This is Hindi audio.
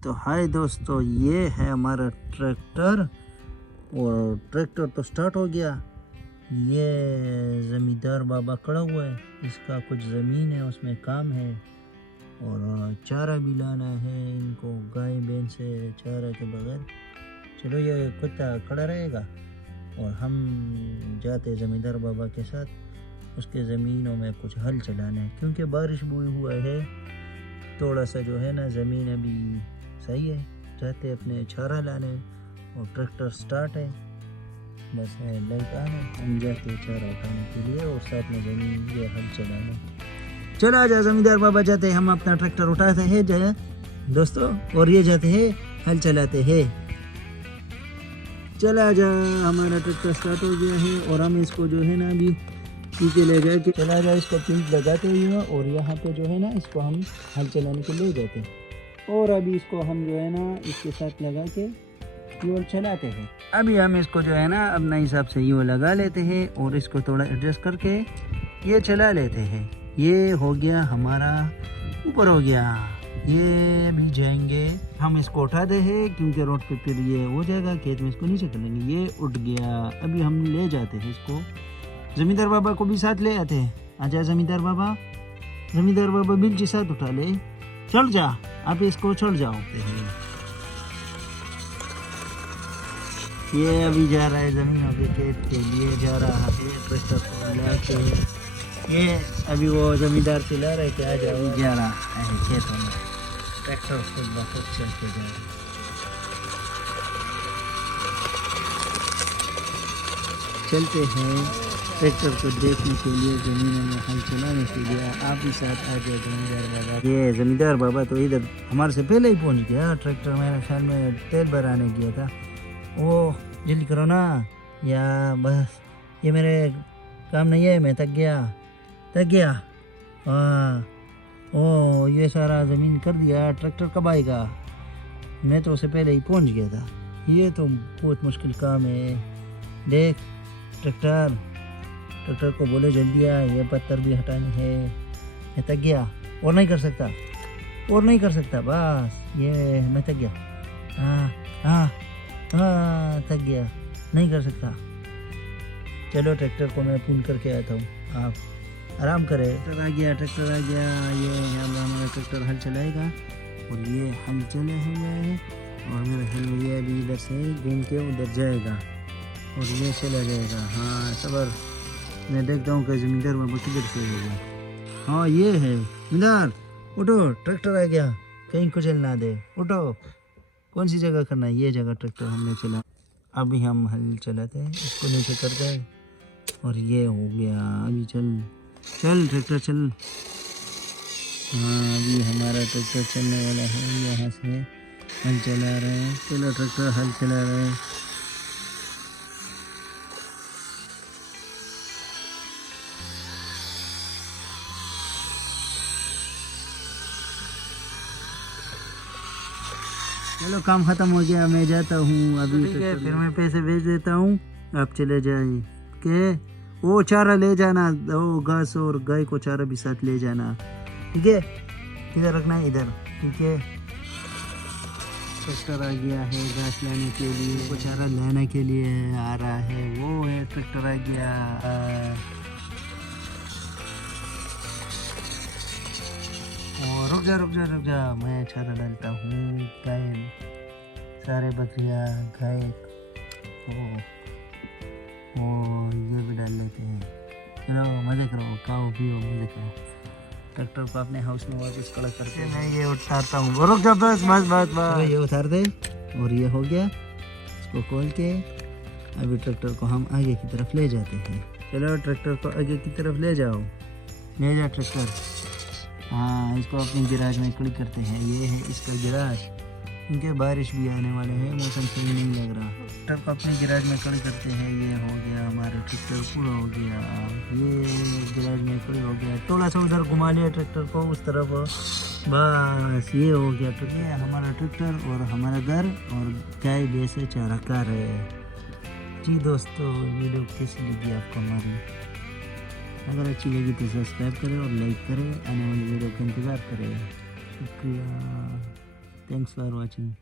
तो हाय दोस्तों, ये है हमारा ट्रैक्टर और ट्रैक्टर तो स्टार्ट हो गया। ये ज़मींदार बाबा खड़ा हुआ है, इसका कुछ ज़मीन है उसमें काम है और चारा भी लाना है इनको, गाय भैंस से चारा के बगैर। चलो ये कुत्ता खड़ा रहेगा और हम जाते ज़मींदार बाबा के साथ उसके ज़मीनों में कुछ हल चलाना है, क्योंकि बारिश भी हुआ है। थोड़ा सा जो है ना ज़मीन अभी सही है, जाते अपने चारा लाने और ट्रैक्टर स्टार्ट है, बस है लाइट आने, हम जाते चारा उठाने के लिए और साथ में ज़मीन ये हल चलाने। चला जा ज़मींदार बाबा जाते, हम अपना ट्रैक्टर उठाते हैं जाए दोस्तों और ये जाते हैं हल चलाते हैं। चला जा, हमारा ट्रैक्टर स्टार्ट हो गया है और हम इसको जो है ना अभी पीछे ले जाके चला जा, इसको पिंक लगाते हुए और यहाँ पे जो है ना इसको हम हल चलाने के लिए जाते हैं और अभी इसको हम जो है ना इसके साथ लगा के यूँ चलाते हैं। अभी हम इसको जो है ना अपने हिसाब से यूँ लगा लेते हैं और इसको थोड़ा एडजस्ट करके ये चला लेते हैं। ये हो गया हमारा, ऊपर हो गया, ये भी जाएंगे। हम इसको उठाते हैं क्योंकि रोड पे फिर ये हो जाएगा, खेत में इसको नीचे कर लेंगे। ये उठ गया, अभी हम ले जाते हैं इसको, ज़मींदार बाबा को भी साथ ले आते हैं। आजा ज़मींदार बाबा, ज़मींदार बाबा बिल्कुल साथ उठा ले, चढ़ जा, आप इसको चढ़ जाओ। ये अभी जा रहा है ज़मीनों के खेत के लिए, जा रहा है ट्रैक्टर को लाके। ये अभी वो ज़मींदार चिल्ला रहे कि आज अभी जा रहा है खेतों में, ट्रैक्टर खुद बखुद चल के जा रहा है। चलते हैं ट्रैक्टर को देखने के लिए, ज़मीनों में हल चलाने के लिए। आप भी साथ आ जाए ज़मींदार बाबा। ये ज़मींदार बाबा तो इधर हमारे से पहले ही पहुंच गया। ट्रैक्टर मेरे ख्याल में तेल भराने गया था। ओ जल्दी करो ना, या बस ये मेरे काम नहीं है, मैं थक गया। हाँ, ओ ये सारा ज़मीन कर दिया, ट्रैक्टर कब आएगा? मैं तो उससे पहले ही पहुंच गया था। ये तो बहुत मुश्किल काम है। देख ट्रैक्टर को बोले जल्दी आ, ये पत्थर भी हटानी है। मैं थक गया और नहीं कर सकता, बस ये मैं थक गया। हाँ थक गया, नहीं कर सकता। चलो ट्रैक्टर को मैं पून करके आता हूँ, आप आराम करें। ट्रैक्टर आ गया, ये यहाँ हमारा ट्रैक्टर हल चलाएगा और ये हल चले हुए है और मेरा हल ये अभी इधर से घूम के उधर जाएगा और ये चला जाएगा। हाँ सबर, मैं देखता हूँ कि ज़मींदार बाबा किधर से होगा। हाँ ये है ज़मींदार, उठो, ट्रैक्टर आ गया, कहीं कुचल ना दे, उठो। कौन सी जगह करना है? ये जगह ट्रैक्टर हमने चला। अभी हम हल चलाते हैं, इसको नीचे करते हैं और ये हो गया। अभी चल ट्रैक्टर चल। हाँ अभी हमारा ट्रैक्टर चलने वाला है, यहाँ से हल चला रहे हैं। चलो ट्रैक्टर हल चला रहे हैं। चलो काम ख़त्म हो गया, मैं जाता हूँ अभी। ठीक है, फिर मैं पैसे भेज देता हूँ, आप चले जाइए। के वो चारा ले जाना, वो घास और गाय को चारा भी साथ ले जाना, ठीक है? इधर रखना है, इधर, ठीक है? ट्रैक्टर आ गया है घास लाने के लिए, वो चारा लाने के लिए आ रहा है। वो है ट्रैक्टर आ गया। और रुक जा, मैं चारा डालता हूँ। गाय, सारे बकरियाँ, गाय, ओ ये भी डाल लेते हैं। चलो मज़े करो, खाओ पियो, मज़े करो। ट्रैक्टर को अपने हाउस में वापस खड़ा करके मैं ये उतारता हूँ। रुक जा, बस ये उतार दे और ये हो गया। इसको खोल के अभी ट्रैक्टर को हम आगे की तरफ ले जाते हैं। चलो ट्रैक्टर को आगे की तरफ ले जाओ, ले जा ट्रैक्टर। हाँ इसको अपने गैराज में खड़ी करते हैं। ये है इसका गैराज, क्योंकि बारिश भी आने वाले हैं, मौसम सही नहीं लग रहा। ट्रैक्टर को अपने गैराज में खड़ी करते हैं। ये हो गया हमारा ट्रैक्टर पूरा हो गया। ये गैराज में खड़ी हो गया, थोड़ा सा उधर घुमा लिया ट्रैक्टर को उस तरफ, बस ये हो गया। ये हमारा ट्रैक्टर और हमारा घर और गाय भैंस चारा खा रहे हैं। जी दोस्तों, वीडियो कैसी लगी आपको हमारी? अगर अच्छी लगी तो सब्सक्राइब करें और लाइक करें, आने वाली वीडियो का इंतज़ार करें। शुक्रिया। Thanks for watching.